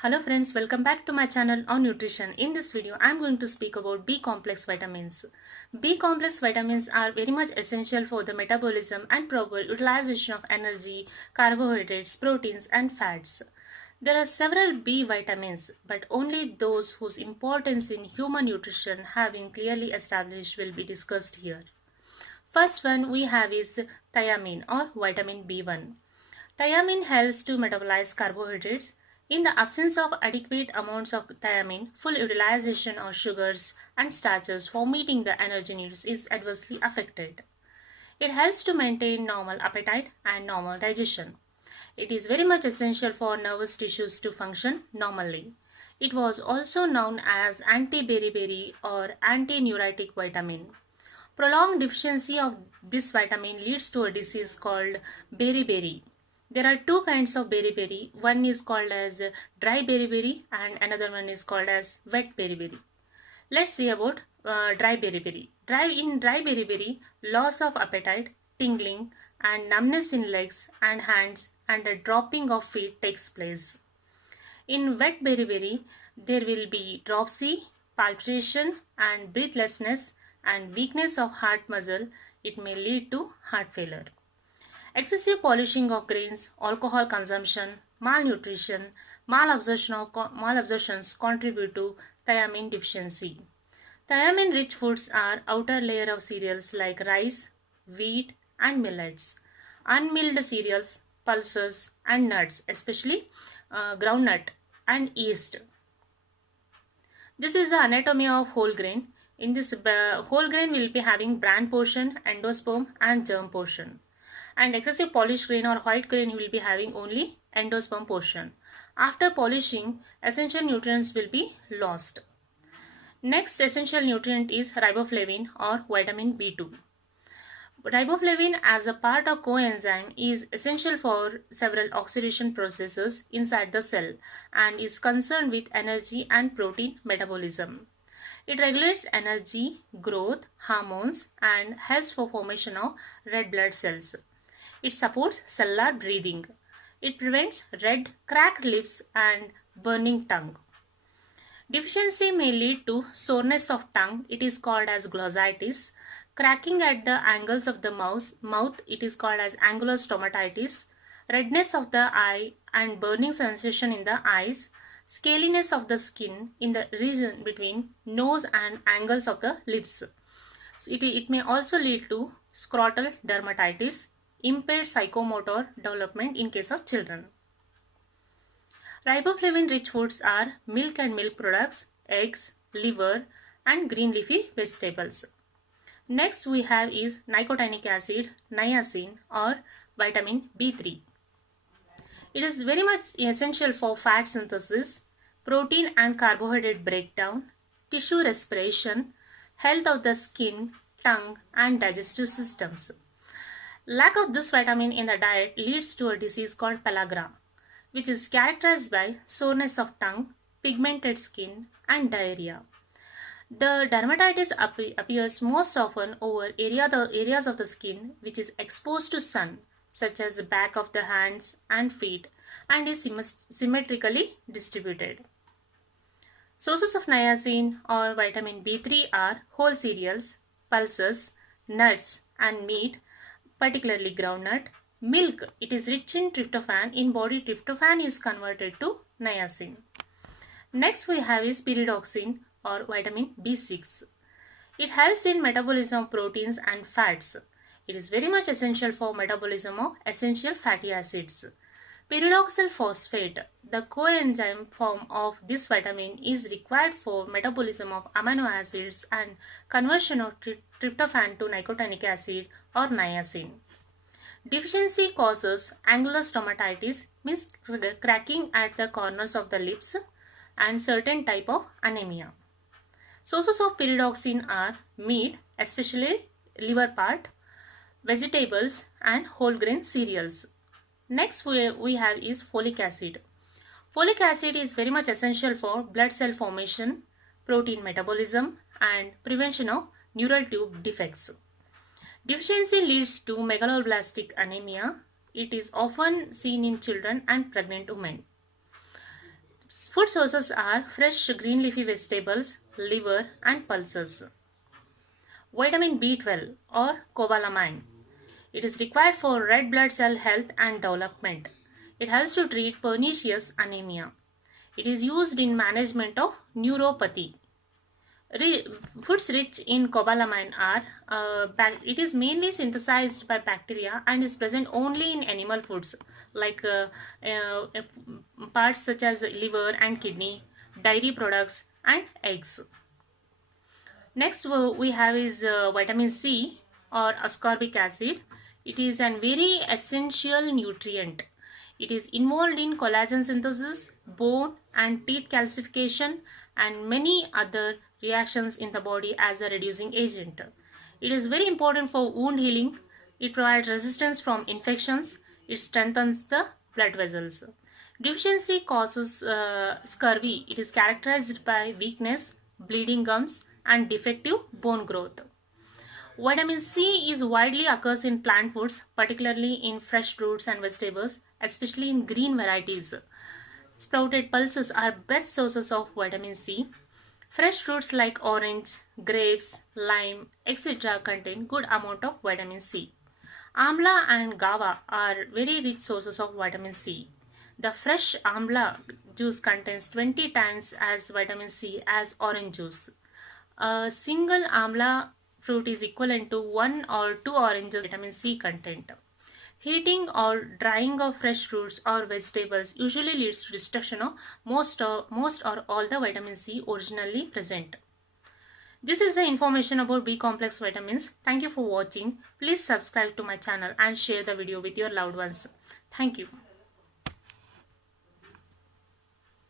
Hello friends, welcome back to my channel on nutrition. In this video, I am going to speak about B complex vitamins. B complex vitamins are very much essential for the metabolism and proper utilization of energy, carbohydrates, proteins and fats. There are several B vitamins, but only those whose importance in human nutrition have been clearly established will be discussed here. First one we have is thiamine or vitamin B1. Thiamine helps to metabolize carbohydrates. In the absence of adequate amounts of thiamine, full utilization of sugars and starches for meeting the energy needs is adversely affected. It helps to maintain normal appetite and normal digestion. It is very much essential for nervous tissues to function normally. It was also known as anti-beriberi or anti-neuritic vitamin. Prolonged deficiency of this vitamin leads to a disease called beriberi. There are two kinds of beriberi. One is called as dry beriberi and another one is called as wet beriberi. Let's see about dry beriberi. Dry beriberi, loss of appetite, tingling and numbness in legs and hands and a dropping of feet takes place. In wet beriberi, there will be dropsy, palpitation and breathlessness and weakness of heart muscle. It may lead to heart failure. Excessive polishing of grains, alcohol consumption, malnutrition, malabsorptions contribute to thiamine deficiency. Thiamine-rich foods are outer layer of cereals like rice, wheat and millets. Unmilled cereals, pulses and nuts, especially groundnut and yeast. This is the anatomy of whole grain. In this whole grain will be having bran portion, endosperm and germ portion. And excessive polished grain or white grain will be having only endosperm portion. After polishing, essential nutrients will be lost. Next essential nutrient is riboflavin or vitamin B2. Riboflavin as a part of coenzyme is essential for several oxidation processes inside the cell and is concerned with energy and protein metabolism. It regulates energy, growth, hormones and helps for formation of red blood cells. It supports cellular breathing. It prevents red, cracked lips and burning tongue. Deficiency may lead to soreness of tongue. It is called as glossitis. Cracking at the angles of the mouth. It is called as angular stomatitis. Redness of the eye and burning sensation in the eyes. Scaliness of the skin in the region between nose and angles of the lips. So it may also lead to scrotal dermatitis, impaired psychomotor development in case of children. Riboflavin rich foods are milk and milk products, eggs, liver and green leafy vegetables. Next we have is nicotinic acid, niacin or vitamin B3. It is very much essential for fat synthesis, protein and carbohydrate breakdown, tissue respiration, health of the skin, tongue and digestive systems. Lack of this vitamin in the diet leads to a disease called pellagra, which is characterized by soreness of tongue, pigmented skin and diarrhea. The dermatitis appears most often over areas of the skin which is exposed to sun, such as the back of the hands and feet, and is symmetrically distributed. Sources of niacin or vitamin B3 are whole cereals, pulses, nuts and meat, particularly groundnut. Milk, it is rich in tryptophan. In body, tryptophan is converted to niacin. Next we have is pyridoxine or vitamin B6. It helps in metabolism of proteins and fats. It is very much essential for metabolism of essential fatty acids. Pyridoxal phosphate, the coenzyme form of this vitamin, is required for metabolism of amino acids and conversion of tryptophan to nicotinic acid or niacin. Deficiency causes angular stomatitis, means cracking at the corners of the lips, and certain type of anemia. Sources of pyridoxine are meat, especially liver part, vegetables and whole grain cereals. Next we have is folic acid. Folic acid is very much essential for blood cell formation, protein metabolism and prevention of neural tube defects. Deficiency leads to megaloblastic anemia. It is often seen in children and pregnant women. Food sources are fresh green leafy vegetables, liver and pulses. Vitamin B12 or cobalamin. It is required for red blood cell health and development. It helps to treat pernicious anemia. It is used in management of neuropathy. Foods rich in cobalamin are, it is mainly synthesized by bacteria and is present only in animal foods like uh, parts such as liver and kidney, dairy products and eggs. Next we have is vitamin C or ascorbic acid. It is a very essential nutrient. It is involved in collagen synthesis, bone and teeth calcification and many other reactions in the body as a reducing agent. It is very important for wound healing. It provides resistance from infections. It strengthens the blood vessels. Deficiency causes scurvy. It is characterized by weakness, bleeding gums and defective bone growth. Vitamin C is widely occurs in plant foods, particularly in fresh fruits and vegetables, especially in green varieties. Sprouted pulses are best sources of vitamin C. Fresh fruits like orange, grapes, lime, etc. contain good amount of vitamin C. Amla and guava are very rich sources of vitamin C. The fresh amla juice contains 20 times as vitamin C as orange juice. A single amla fruit is equivalent to 1 or 2 oranges vitamin C content. Heating or drying of fresh fruits or vegetables usually leads to destruction of most or all the vitamin C originally present. This is the information about B complex vitamins. Thank you for watching. Please subscribe to my channel and share the video with your loved ones. Thank you.